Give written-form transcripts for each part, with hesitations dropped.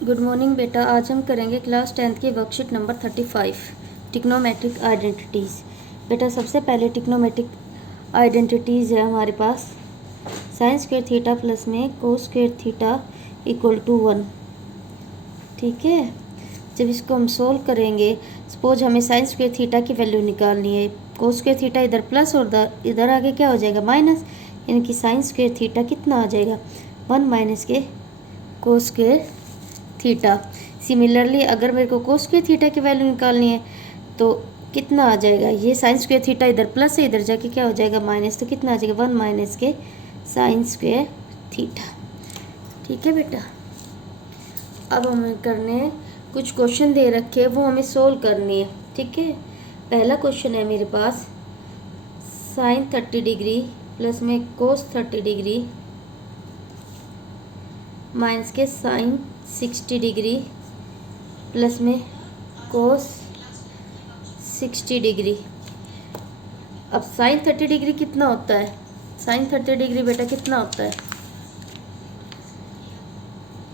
Good morning बेटा। आज हम करेंगे क्लास 10th की वर्कशीट नंबर 35 टिक्नोमेट्रिक आइडेंटिटीज़। बेटा सबसे पहले टिक्नोमेट्रिक आइडेंटिटीज़ है हमारे पास साइन स्क्वायर थीटा प्लस में cos square theta equal to 1। ठीक है, जब इसको हम सोल्व करेंगे, सपोज हमें साइन स्क्वायर थीटा की वैल्यू निकालनी है। कोस स्क्वायर थीटा इधर प्लस और इधर आगे क्या हो जाएगा माइनस, यानी कि साइन स्क्वायर थीटा कितना आ जाएगा 1 minus K cos square theta. Similarly अगर मेरे को कोस स्क्वायर थीटा की वैल्यू निकालनी है तो कितना आ जाएगा, ये साइन स्क्वायर थीटा इधर प्लस है, इधर जाके क्या हो जाएगा माइनस, तो कितना आ जाएगा 1 minus K sign square theta. ठीक है बेटा, अब हमें करने हैं कुछ क्वेश्चन दे रखे हैं, वो हमें सोल्व करनी है। ठीक है, पहला क्वेश्चन है मेरे पास साइन 30 डिग्री प्लस में कोस 30 degree minus K sign 60 degree plus में कोस 60 डिग्री। अब साइन 30 डिग्री कितना होता है, साइन 30 डिग्री बेटा कितना होता है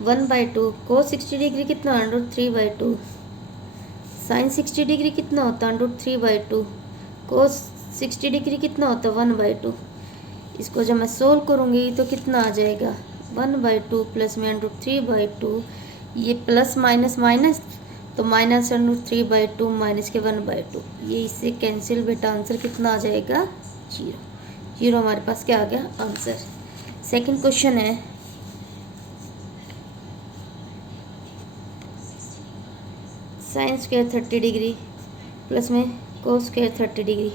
1/2। कोस 60 डिग्री कितना √3/2। साइन 60 डिग्री कितना होता है √3/2। कोस 60 डिग्री कितना होता है 1/2। इसको जब मैं सोल्व करूँगी तो कितना आ जाएगा 1/2 प्लस में √3/2। ये प्लस माइनस माइनस तो माइनस √3/2 माइनस के 1/2, ये इससे कैंसिल बेटा। आंसर कितना आ जाएगा 0। 0 हमारे पास क्या आ गया आंसर। सेकंड क्वेश्चन है साइन स्क्वायर 30 डिग्री प्लस में कोस स्क्वायर 30 डिग्री।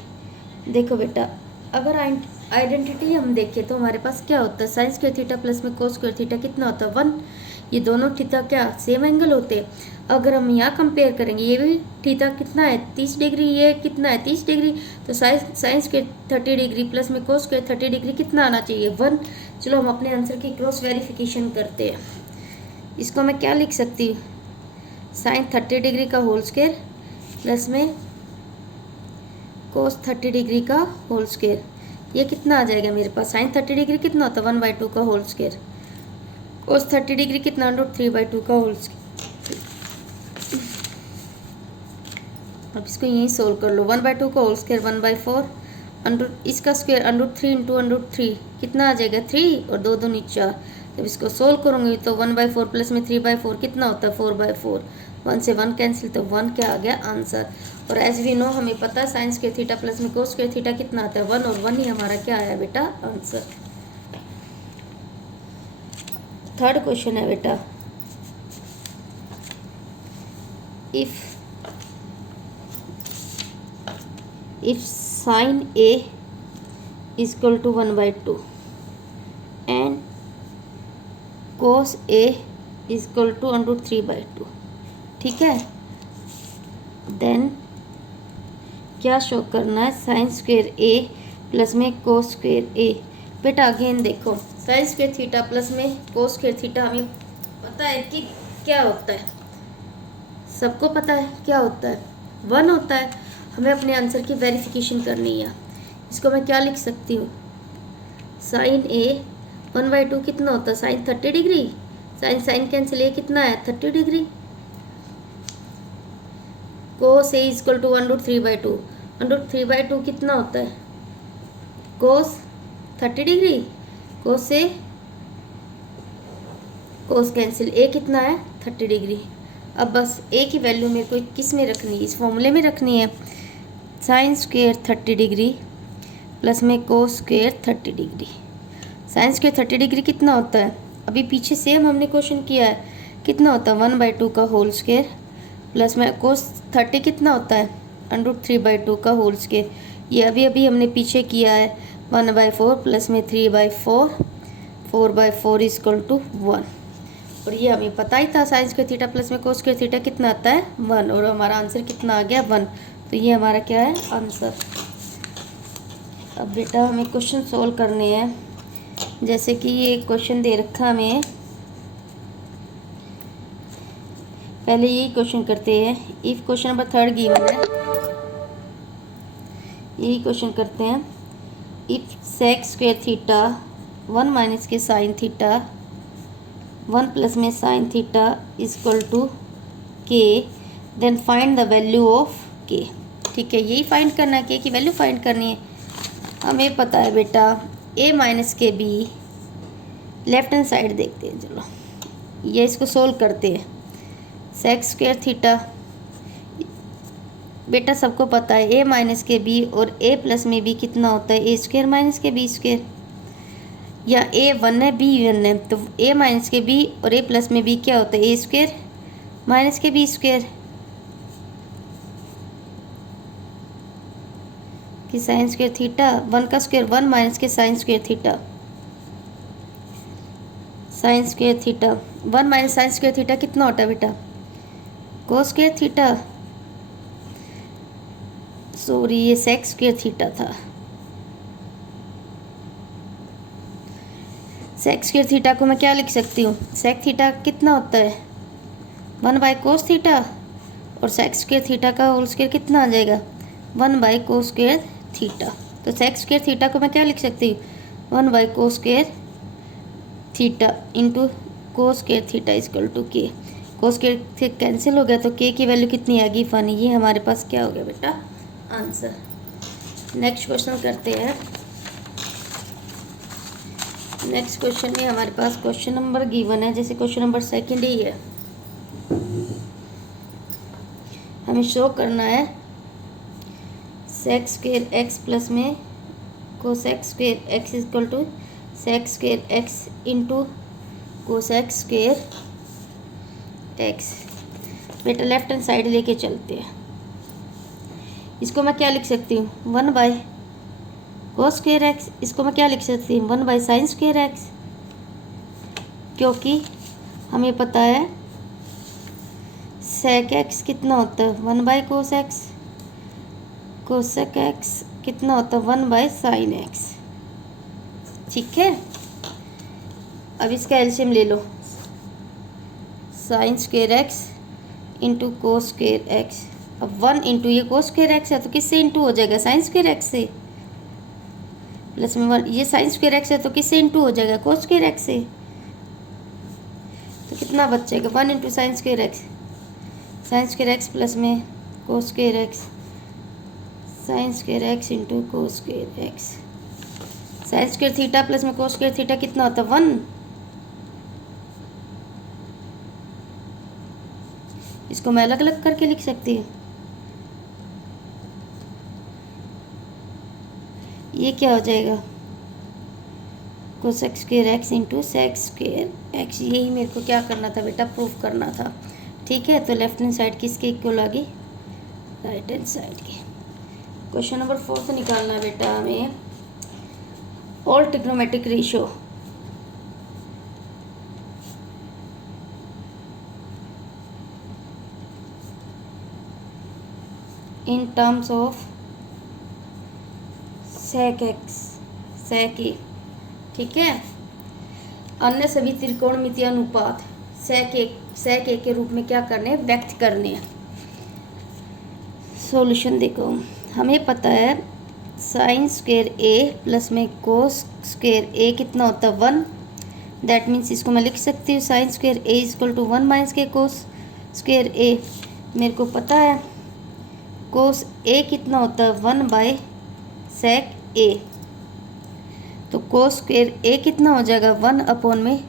देखो बेटा, अगर आइडेंटिटी हम देखें तो हमारे पास क्या होता है, साइन स्क्वायर थीटा प्लस में कोस स्क्वायर थीटा कितना होता है 1। ये दोनों थीटा क्या सेम एंगल होते हैं। अगर हम यहाँ कंपेयर करेंगे, ये भी थीटा कितना है 30 डिग्री, ये कितना है 30 डिग्री, तो साइन स्क्वायर 30 डिग्री प्लस में कोस स्क्वायर 30 डिग्री कितना आना चाहिए 1। चलो हम अपने आंसर की क्रॉस वेरिफिकेशन करते हैं। इसको मैं क्या लिख सकती हूँ, साइन 30 डिग्री का होल स्क्वायर प्लस में कोस 30 डिग्री का होल स्क्वायर। ये कितना आ जाएगा मेरे पास, साइन 30 डिग्री कितना होता है 1/2 का होल स्क्वायर, कोस 30 डिग्री कितना √3/2 का होल स्क्वायर। अब इसको यहीं सोल्व कर लो। 1/2 का होल स्क्वायर 1/4, इसका स्क्वायर √3 इंटू √3 कितना आ जाएगा 3 और 2 दूनी 4। जब इसको सोल्व करूँगी तो 1/4 प्लस में 3/4 कितना होता है 4/4। 1 से 1 कैंसिल, तो 1 क्या आ गया आंसर। और एज वी नो हमें पता है साइन स्क्वायर थीटा प्लस में कोस स्क्वायर थीटा कितना आता है 1, और 1 ही हमारा क्या आया बेटा आंसर। थर्ड क्वेश्चन है बेटा, if sin A is equal to 1/2 and cos A is equal to √3/2। ठीक है, देन क्या शो करना है, साइन स्क्वायर A प्लस में कोस स्क्वायर A। बेटा अगेन देखो, साइन स्क्वायर थीटा प्लस में कोस स्क्वायर थीटा हमें पता है कि क्या होता है, सबको पता है क्या होता है 1 होता है। हमें अपने आंसर की वेरिफिकेशन करनी है। इसको मैं क्या लिख सकती हूँ, साइन A 1/2 कितना होता है sine 30 degree, sine sine cancel, A कितना है 30 degree. Cos A is equal to 1√3/2, 1/3/2 कितना होता है कोस 30 डिग्री, कोस से कोस कैंसिल, A कितना है 30 डिग्री। अब बस A की वैल्यू मेरे को किस में रखनी है, इस फॉर्मूले में रखनी है। साइन स्क्वायर 30 डिग्री प्लस में cos square 30 degree. Sine square 30 degree कितना होता है, अभी पीछे सेम हमने क्वेश्चन किया है, कितना होता है 1/2 का होल स्क्वायर प्लस में कोस 30 कितना होता है √3/2 का होल स्क्वायर। ये अभी अभी हमने पीछे किया है 1/4 प्लस में 3/4, 4/4 इज इक्वल टू 1। और ये हमें पता ही था साइन स्क्वायर थीटा प्लस में कोस स्क्वायर थीटा कितना आता है 1, और हमारा आंसर कितना आ गया 1। तो ये हमारा क्या है आंसर। अब बेटा हमें क्वेश्चन सोल्व करने हैं, जैसे कि ये क्वेश्चन दे रखा हमें, पहले यही क्वेश्चन करते हैं। इफ क्वेश्चन नंबर 3 गिवन है, यही क्वेश्चन करते हैं। If sec square theta 1 minus K sine theta 1 plus में sine theta equal to K, then find the value of K. ठीक है, यही फाइंड करना है, के की वैल्यू फाइंड करनी है। हमें पता है बेटा a माइनस के बी, लेफ्ट हैंड साइड देखते हैं, चलो ये इसको सोल्व करते हैं। सेक स्क्वायर थीटा, बेटा सबको पता है a माइनस के बी और a प्लस में बी कितना होता है, a स्क्वायर माइनस के बी स्क्वायर, या a 1 है b 1 है, तो a माइनस के b और a प्लस में b क्या होता है, a स्क्वायर माइनस के बी स्क्वायर, कि साइन स्क्वायर थीटा 1 का square 1 minus K sign square theta, sign square theta 1 minus sign square theta कितना होता है बेटा, कोस स्क्वायर थीटा, सॉरी ये सेक स्क्वायर थीटा था। सेक स्क्वायर थीटा को मैं क्या लिख सकती हूँ, सेक थीटा कितना होता है 1 बाई कोस थीटा, और सेक स्क्वायर थीटा का होल स्क्वायर कितना आ जाएगा 1 बाई कोस स्क्वायर थीटा। तो सेक स्क्वायर थीटा को मैं क्या लिख सकती हूँ 1 by cos square theta into cos square theta equal to के। कोस स्क्वायर कैंसिल हो गया तो के की वैल्यू कितनी आ गई 1, ये हमारे पास क्या हो गया बेटा आंसर। नेक्स्ट क्वेश्चन करते हैं। नेक्स्ट क्वेश्चन में हमारे पास क्वेश्चन नंबर गिवन है, जैसे क्वेश्चन नंबर 2 ही है, हमें शो करना है सेक स्क्वायर एक्स प्लस में cosec square X is equal to sec square x into cosec square X. बेटा लेफ्ट हैंड साइड लेके चलते हैं, इसको मैं क्या लिख सकती हूँ 1 बाई कोस स्क्वायर एक्स, इसको मैं क्या लिख सकती हूँ 1 बाई साइन स्क्वायर एक्स, क्योंकि हमें पता है सेक एक्स कितना होता है 1 by cos x, cosec x कितना होता है 1 बाई साइन एक्स। ठीक है, अब इसका एलसीएम ले लो, sine square x into cos square x. अब 1 इंटू ये कोस स्क्वायर एक्स है तो किससे इंटू हो जाएगा साइन स्क्वायर एक्स से, प्लस में 1 ये साइन स्क्वायर एक्स है तो किससे इंटू हो जाएगा कोस स्क्वायर एक्स से, तो कितना बच जाएगा 1 into sine square x, sine square x plus में cos square x, sine square x into cos square x. Sine square theta plus में कोस स्क्वायर थीटा कितना होता है 1, इसको मैं अलग अलग करके लिख सकती हूँ। ये क्या हो जाएगा cosec square x into sec square X, यही मेरे को क्या करना था बेटा प्रूफ करना था। ठीक है, तो लेफ्ट हैंड साइड किसके इक्वल आ गई राइट हैंड साइड की। क्वेश्चन नंबर 4 से निकालना है बेटा हमें all trigonometric ratio. In terms of sec x sec A. ठीक है, अन्य सभी त्रिकोणमितीय अनुपात सेक ए के रूप में क्या करने हैं व्यक्त करने हैं। सॉल्यूशन देखो, हमें पता है साइन स्क्वायर ए प्लस में कोस स्क्वायर ए कितना होता है 1, दैट मीन्स इसको मैं लिख सकती हूँ sine square A is equal to 1 minus K cos square ए। मेरे को पता है कोस ए कितना होता है 1 बाई सेक ए, तो कोस स्क्वायर ए कितना हो जाएगा 1 अपॉन में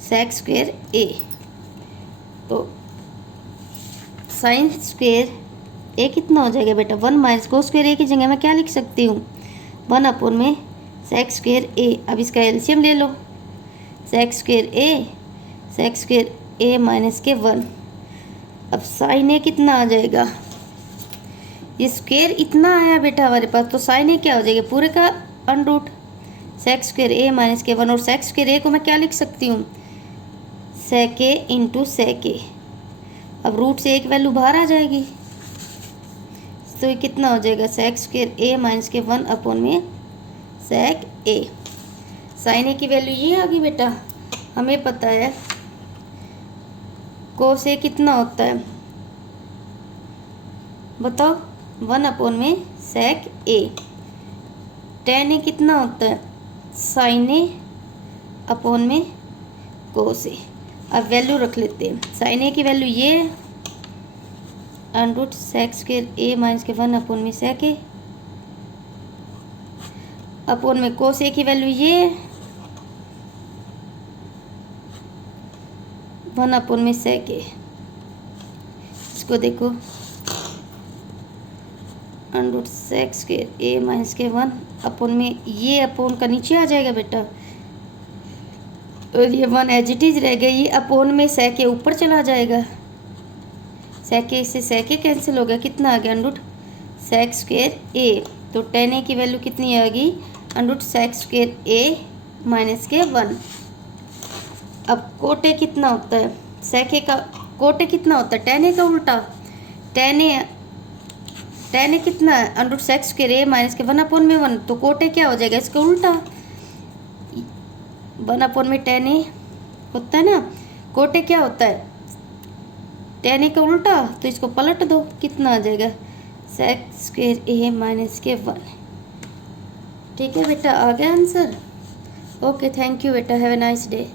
सेक स्क्वायर ए। तो साइन स्क्वायर ए कितना हो जाएगा बेटा 1 माइनस कोस स्क्वायर ए की जगह मैं क्या लिख सकती हूँ 1 अपॉन में सेक स्क्वायर ए। अब इसका एलसीएम ले लो, सेक स्क्वायर ए माइनस के 1। अब साइन ए कितना आ जाएगा, ये स्क्वायर इतना आया बेटा हमारे पास, तो साइन ए क्या हो जाएगा पूरे का अंडरूट सेक स्क्वायर ए माइनस के 1, और सेक स्क्वायर ए को मैं क्या लिख सकती हूँ सेक ए इंटू सेक ए। अब रूट से एक वैल्यू बाहर आ जाएगी, तो ये कितना हो जाएगा सेक स्क्वायर ए माइनस के 1 अपॉन में सेक ए। साइन ए की वैल्यू ये आ गई बेटा। हमें पता है कोस ए कितना होता है बताओ 1 अपॉन में सेक ए। टेन ए कितना होता है साइन ए अपॉन में कोस ए। अब वैल्यू रख लेते हैं। साइन ए की वैल्यू ये अंडर रूट सेक स्क्वायर ए माइनस के 1 अपॉन में सेक ए अपॉन में कोस ए की वैल्यू ये 1 अपॉन में सेक ए। इसको देखो अंडर रूट सेक स्क्वायर ए माइनस के 1 अपॉन में ये अपोन का नीचे आ जाएगा बेटा, और ये 1 एज इट इज रह गया, ये अपोन में सेक के ऊपर चला जाएगा। सेक से सेक कैंसिल हो गया, कितना आ गया अंडर रूट सेक स्क्वायर ए। तो tan ए की वैल्यू कितनी आएगी अंडर रूट सेक स्क्वायर ए माइनस के 1। अब कोट ए कितना होता है, सेक ए का कोट ए कितना होता है tan ए का उल्टा। tan ए कितना है अंडर रूट सेक स्क्वायर ए माइनस के 1 अपॉन में 1, तो कोट ए क्या हो जाएगा इसका उल्टा। 1 अपॉन में tan ए होता है ना, कोट ए क्या होता है tan ए का उल्टा, तो इसको पलट दो, कितना आ जाएगा सेक स्क्वायर ए माइनस के 1। ठीक है बेटा, आ गया आंसर। ओके, थैंक यू बेटा, हैव ए नाइस डे।